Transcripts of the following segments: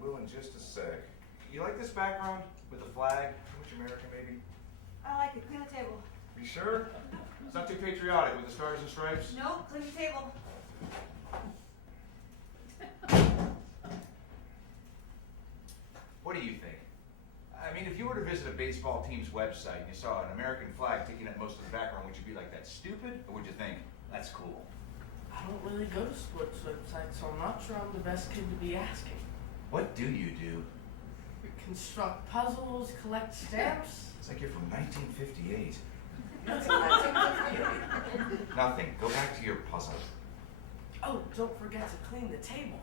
will in just a sec. You like this background with the flag? Too much American, maybe? I like it. Clean the table. You sure? It's not too patriotic with the stars and stripes? Nope, clean the table. What do you think? I mean, if you were to visit a baseball team's website and you saw an American flag taking up most of the background, would you be like, that's stupid? Or would you think, that's cool? I don't really go to sports websites, so I'm not sure I'm the best kid to be asking. What do you do? Construct puzzles, collect stamps. It's like you're from 1958. That's 1958. Nothing. Go back to your puzzle. Oh, don't forget to clean the table.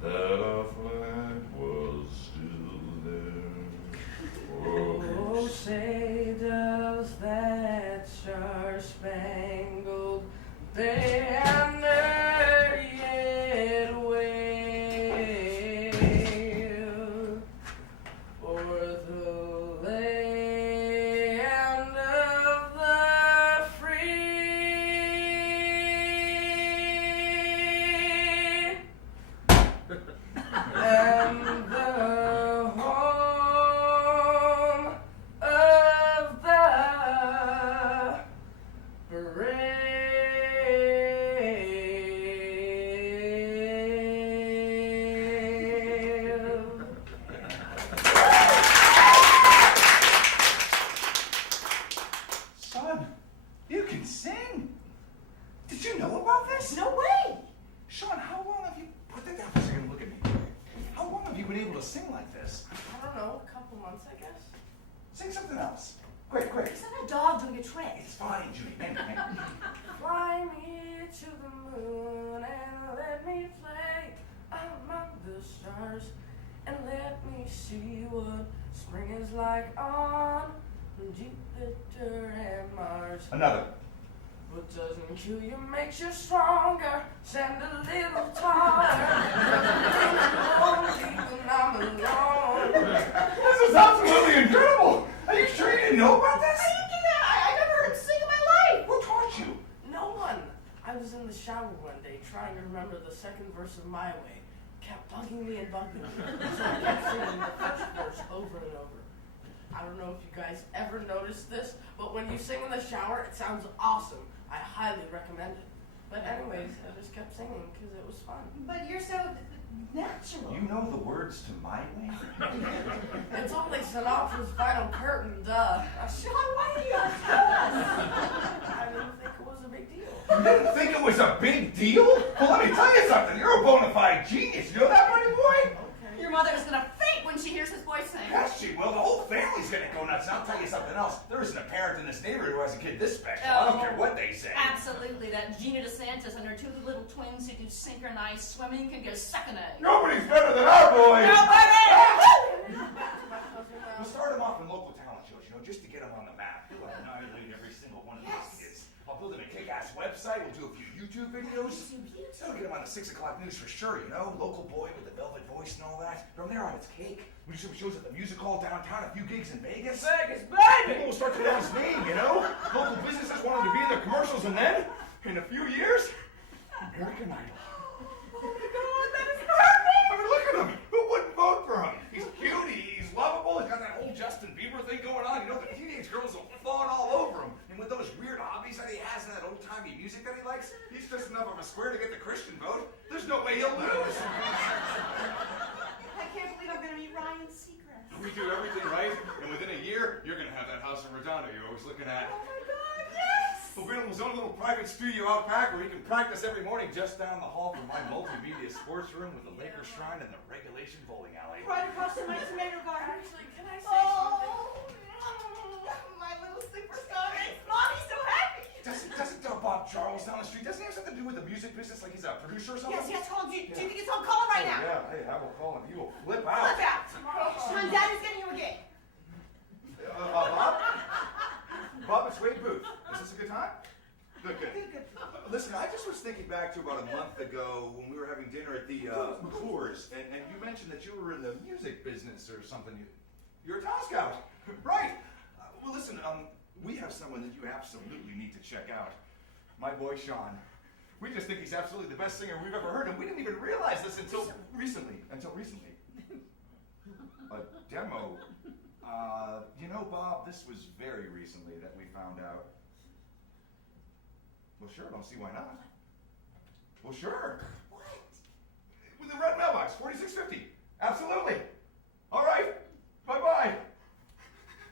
The flag was still there. Oh, say does that star-spangled banner yet wave o'er the land of the free and the home of the brave. Son, you can sing. Did you know about this? No way! Sean, how long have you... Put that down for a second. Look at me. How long have you been able to sing like this? I don't know, a couple months, I guess. Sing something else. Quick, quick. Is that a dog doing a trick? It's fine, Judy. Man. Fly me to the moon and let me play among the stars and let me see what spring is like on Jupiter and Mars. Another. What doesn't kill you makes you stronger. Send a little taller. When I'm alone. This is absolutely incredible. Are you sure you didn't know about this? I didn't get that. I never heard him sing in my life. Who taught you? No one. I was in the shower one day trying to remember the second verse of My Way. Kept bugging me and bugging me. So I kept singing the first verse over and over. I don't know if you guys ever noticed this, but when you sing in the shower, it sounds awesome. I highly recommend it. But anyways, I just kept singing because it was fun. But you're so natural. You know the words to My Way? It's only Sinatra's Final Curtain, duh. Sean, why did you not tell us? I didn't think it was a big deal. You didn't think it was a big deal? Well, let me tell you something. You're a bona fide genius. You know that, buddy boy? Okay. Your mother is going to faint when she hears his voice sing. Yes, she will. The whole family's gonna go nuts. And I'll tell you something else. There isn't a parent in this neighborhood who has a kid this special. I don't care what they say. Absolutely. That Gina DeSantis and her two little twins who do synchronized swimming can get a second egg. Nobody's better than our boys. Nobody! We'll start them off in local talent shows, you know, just to get them on the map. We'll annihilate every single one of these kids. I'll build them a kick-ass website. We'll do a few YouTube videos. That'll get them on the 6 o'clock news for sure, you know? Local boy with the velvet voice and all that. From there on, it's cake. We do some shows at the music hall downtown, a few gigs in Vegas. Vegas, baby! People will start to know his name, you know? Local businesses want him to be in their commercials, and then, in a few years, American Idol. Oh my God, that is perfect! I mean, look at him. Who wouldn't vote for him? He's cute, he's lovable, he's got that whole Justin Bieber thing going on. You know, the teenage girls will fawn all over him. And with those weird hobbies that he has and that old-timey music that he likes, he's just enough of a square to get the Christian vote. There's no way he'll lose. I can't believe I'm going to meet Ryan Seacrest. We do everything right, and within a year, you're going to have that house in Redondo you're always looking at. Oh my God, yes! We'll build his own little private studio out back where he can practice every morning just down the hall from my multimedia sports room with the Lakers shrine and the regulation bowling alley. Right across from my tomato garden. Actually, can I say something? Oh, my little superstar makes Mommy so happy. Doesn't Bob Charles down the street, doesn't he have something to do with the music business, like he's a producer or something? Yes, call him. Do you think it's on? Call him right now. Yeah, hey, I will call him. You will flip out. Flip out. Sean, Dad is getting you a gig. Bob? Bob, it's Wade Booth. Is this a good time? Good. Listen, I just was thinking back to about a month ago when we were having dinner at the McClure's, and you mentioned that you were in the music business or something. You're a Town Scout. Right. Well, listen, We have someone that you absolutely need to check out. My boy, Sean. We just think he's absolutely the best singer we've ever heard, and we didn't even realize this until recently. A demo. You know, Bob, this was very recently that we found out. Well, sure, don't see why not. Well, sure. What? With the red mailbox, 4650. Absolutely. All right. Bye-bye.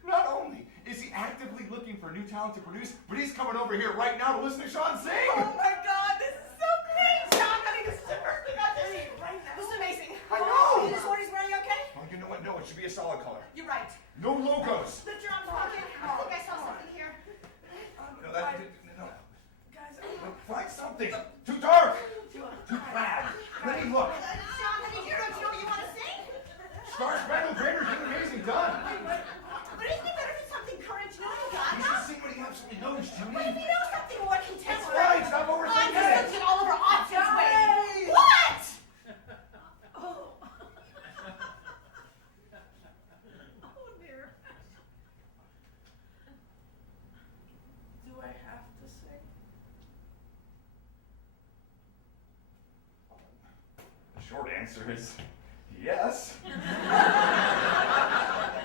Not only is he actively looking for new talent to produce, but he's coming over here right now to listen to Sean sing. Oh my God, this is so great! Sean, honey, this is the first thing I've ever seen right now. This is amazing. I know. Is this what he's wearing okay? Oh, you know what? No, it should be a solid color. You're right. No logos. Lift your arms pocket. I think I saw something here. No, no. Guys, Find something. Too dark. Too bad. Let me look. Sean, honey, you know what you want to sing? Star Spangled Banner's been amazing. Done. But isn't it better if it's something current? You know what you You got? should sing what he absolutely knows, But if Judy. you know something more contemporary. Right, stop I'm overthinking just it. looking all over options Guys! waiting. What? Oh. Oh dear. do I have to sing? The short answer is yes. I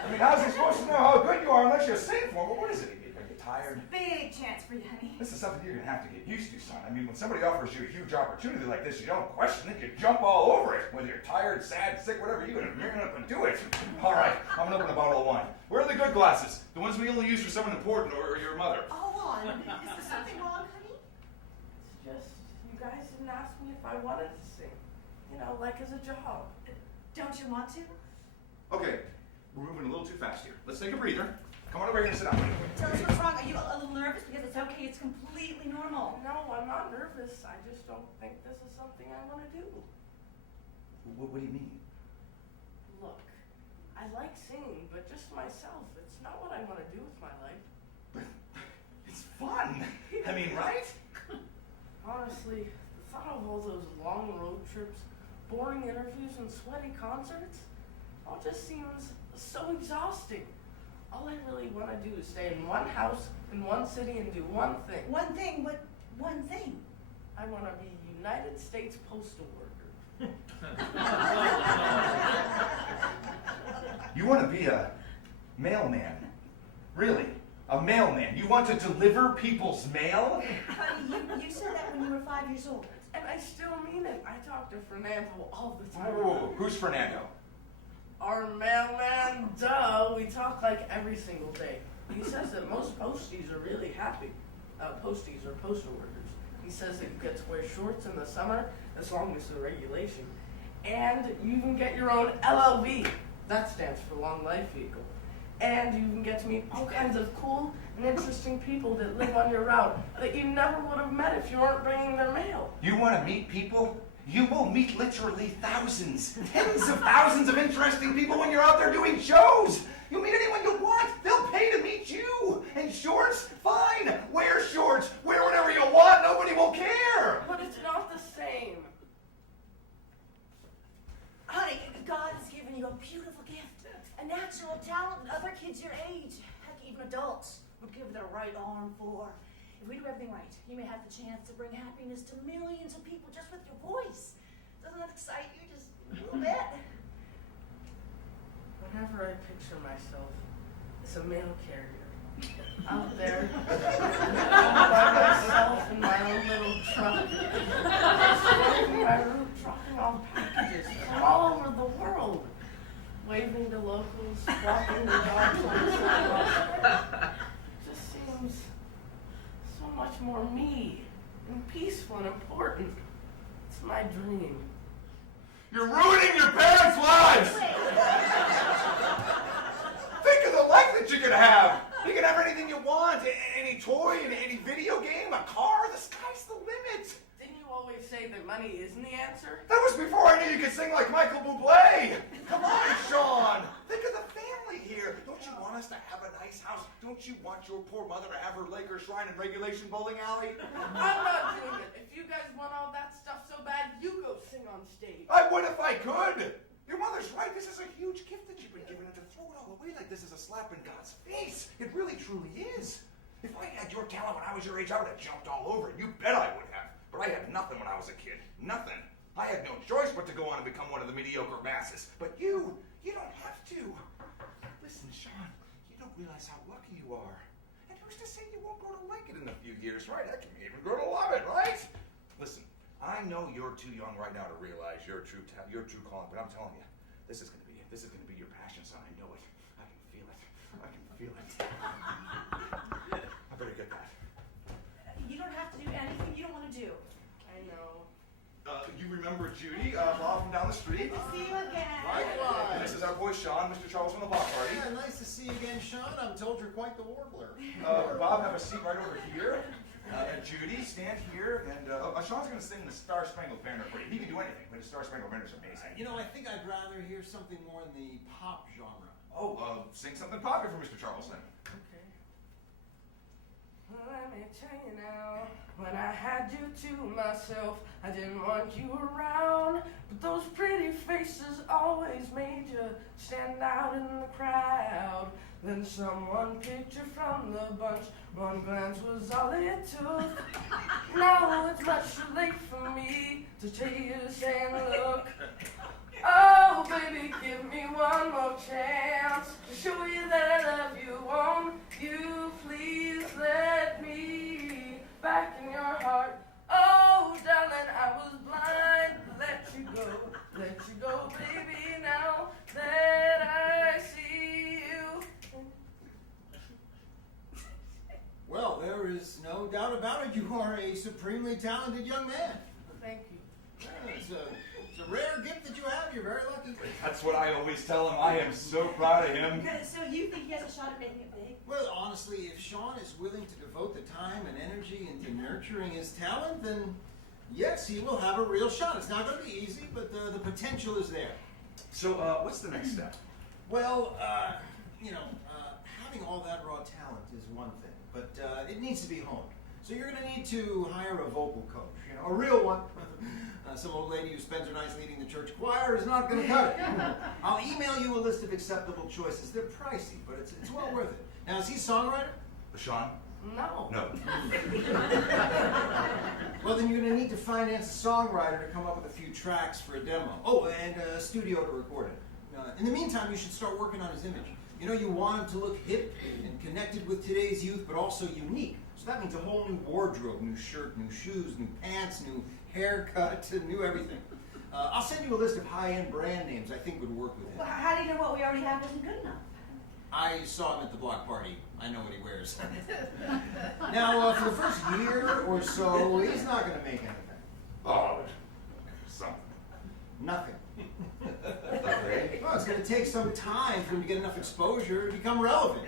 mean, how's he supposed to know how good you are unless you sing for him? What is it? Are you tired? Big chance for you, honey. This is something you're going to have to get used to, son. I mean, when somebody offers you a huge opportunity like this, you don't question it. You jump all over it. Whether you're tired, sad, sick, whatever, you're going to man up and do it. All right, I'm going to open a bottle of wine. Where are the good glasses? The ones we only use for someone important or your mother. Hold on. Is there something wrong, honey? It's just, you guys didn't ask me if I wanted to sing. You know, like as a job. Don't you want to? Okay, we're moving a little too fast here. Let's take a breather. Come on over here and sit down. Tell us what's wrong. Are you a little nervous? Because it's okay. It's completely normal. No, I'm not nervous. I just don't think this is something I want to do. What do you mean? Look, I like singing, but just myself. It's not what I want to do with my life. It's fun. I mean, right? Honestly, the thought of all those long road trips, boring interviews, and sweaty concerts all just seems so exhausting. All I really want to do is stay in one house, in one city, and do one thing. One thing? What one thing? I want to be United States Postal Worker. You want to be a mailman? Really? A mailman? You want to deliver people's mail? Honey, you said that when you were 5 years old. And I still mean it. I talk to Fernando all the time. Whoa, who's Fernando? Our mailman, duh. We talk like every single day. He says that most posties are really happy. Posties or postal workers. He says that you get to wear shorts in the summer, as long as the regulation. And you even get your own LLV. That stands for Long Life Vehicle. And you even get to meet all kinds of cool and interesting people that live on your route that you never would have met if you weren't bringing their mail. You want to meet people? You will meet literally thousands, tens of thousands of interesting people when you're out there doing shows. You'll meet anyone you want. They'll pay to meet you. And shorts? Fine. Wear shorts. Wear whatever you want. Nobody will care. But it's not the same. Honey, God has given you a beautiful gift. A natural talent that other kids your age, heck, even adults, would give their right arm for. If we do everything right, you may have the chance to bring happiness to millions of people just with your voice. Doesn't that excite you just a little bit? Whenever I picture myself as a mail carrier, out there, all by myself in my own little truck, driving my route, dropping off packages from all over the world, waving to locals, walking the dogs on the sidewalk. Just seems so much more me, and peaceful and important. It's my dream. You're ruining your parents' lives. Think of the life that you could have. You can have anything you want, any toy, any video game, a car. The sky's the limit. Didn't you always say that money isn't the answer? That was before I knew you could sing like Michael Bublé. Come on, Sean. Think of the family here. Don't you want us to have a nice house? Don't you want your poor mother to have her Laker shrine and regulation bowling alley? I'm not doing it. If you guys want all that stuff so bad, you go sing on stage. I would if I could. Your mother's right. This is a huge gift that you've been given, and to throw it all away like this is a slap in God's face. It really, truly is. Sean, when I was your age, I would have jumped all over it. You bet I would have. But I had nothing when I was a kid. Nothing. I had no choice but to go on and become one of the mediocre masses. But you don't have to. Listen, Sean, you don't realize how lucky you are. And who's to say you won't grow to like it in a few years, right? I can even grow to love it, right? Listen, I know you're too young right now to realize your true calling, but I'm telling you, this is gonna be your passion, son. I know it. I can feel it. I better get that. You don't have to do anything you don't want to do. I know. You remember Judy, Bob from down the street? Good to see you again. Likewise. This is our boy Sean, Mr. Charles from the block party. Yeah, nice to see you again, Sean. I'm told you're quite the warbler. Bob, have a seat right over here. And Judy, stand here. And Sean's going to sing the Star Spangled Banner for you. He can do anything, but the Star Spangled Banner is amazing. You know, I think I'd rather hear something more in the pop genre. Oh, sing something popular for Mr. Charles then. Okay. Well, let me tell you now, when I had you to myself, I didn't want you around, but those pretty faces always made you stand out in the crowd. Then someone picked you from the bunch, one glance was all it took. Now it's much too late for me to tell you to stand and look. Oh, baby, give me one more chance to show you that I love you. Won't you please let me back in your heart? Oh, darling, I was blind. Let you go, baby, now that I see you. Well, there is no doubt about it. You are a supremely talented young man. Thank you. Yeah, it's a rare gift that you have. You're very lucky. That's what I always tell him. I am so proud of him. So you think he has a shot at making it big? Well, honestly, if Sean is willing to devote the time and energy into nurturing his talent, then yes, he will have a real shot. It's not going to be easy, but the potential is there. So, what's the next step? Well, having all that raw talent is one thing, but it needs to be honed. So you're going to need to hire a vocal coach, a real one. Some old lady who spends her nights leading the church choir is not going to cut it. I'll email you a list of acceptable choices. They're pricey, but it's well worth it. Now, is he a songwriter? Sean? No. No. Well, then you're going to need to finance a songwriter to come up with a few tracks for a demo. Oh, and a studio to record it. In the meantime, you should start working on his image. You know, you want him to look hip and connected with today's youth, but also unique. So that means a whole new wardrobe, new shirt, new shoes, new pants, new haircut, new everything. I'll send you a list of high-end brand names I think would work with him. Well, how do you know what we already have isn't good enough? I saw him at the block party. I know what he wears. Now, for the first year or so, he's not going to make anything. Oh, something. Nothing. Okay. Well, it's going to take some time for him to get enough exposure to become relevant,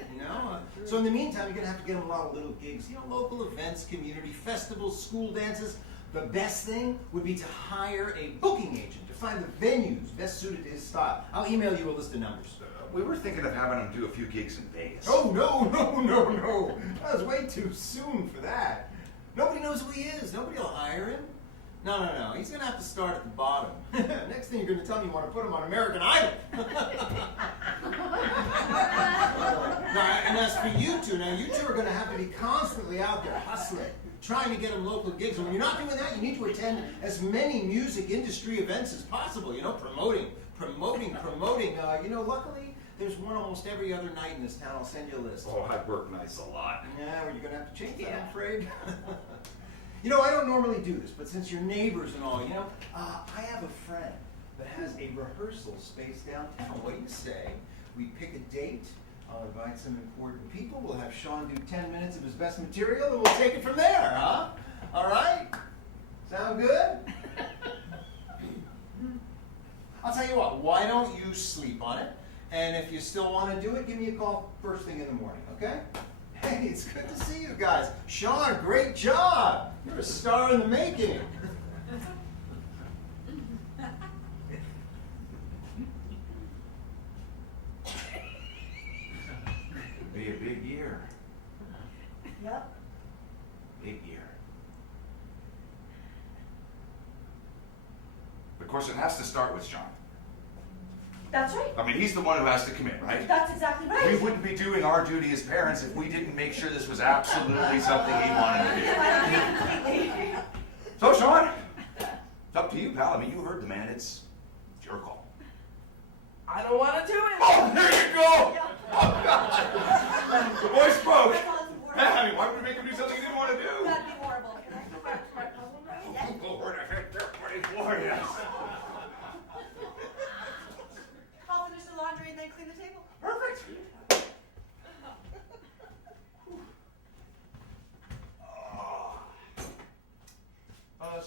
So in the meantime, you're going to have to get him a lot of little gigs, local events, community festivals, school dances. The best thing would be to hire a booking agent to find the venues best suited to his style. I'll email you a list of numbers. We were thinking of having him do a few gigs in Vegas. Oh, no. That was way too soon for that. Nobody knows who he is. Nobody will hire him. No. He's going to have to start at the bottom. Next thing you're going to tell me you want to put him on American Idol. And as for you two are going to have to be constantly out there hustling, trying to get him local gigs. And when you're not doing that, you need to attend as many music industry events as possible, promoting. Luckily, there's one almost every other night in this town. I'll send you a list. Oh, I work nights a lot. Yeah, well, you're going to have to change that, I'm afraid. I don't normally do this, but since you're neighbors and all, I have a friend that has a rehearsal space downtown. What do you say? We pick a date, I'll invite some important people, we'll have Sean do 10 minutes of his best material, and we'll take it from there, huh? All right? Sound good? I'll tell you what, why don't you sleep on it? And if you still want to do it, give me a call first thing in the morning, okay? Hey, it's good to see you guys. Sean, great job. You're a star in the making. Be a big year. Yep. Big year. Of course, it has to start with Sean. That's right. I mean, he's the one who has to commit, right? That's exactly right. We wouldn't be doing our duty as parents if we didn't make sure this was absolutely something he wanted to do. I agree completely. So, Sean, it's up to you, pal. I mean, you heard the man. It's your call. I don't want to do it. Oh, there you go! Oh, gosh. The boy spoke. That's all it's important. I mean, why would we make him do something he didn't want to do? That'd be horrible. Can I go back to my puzzle now? Yes. Lord, I hit their floor, yes. I'll finish the laundry and then clean the table. Perfect.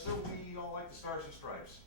So we all like the Stars and Stripes.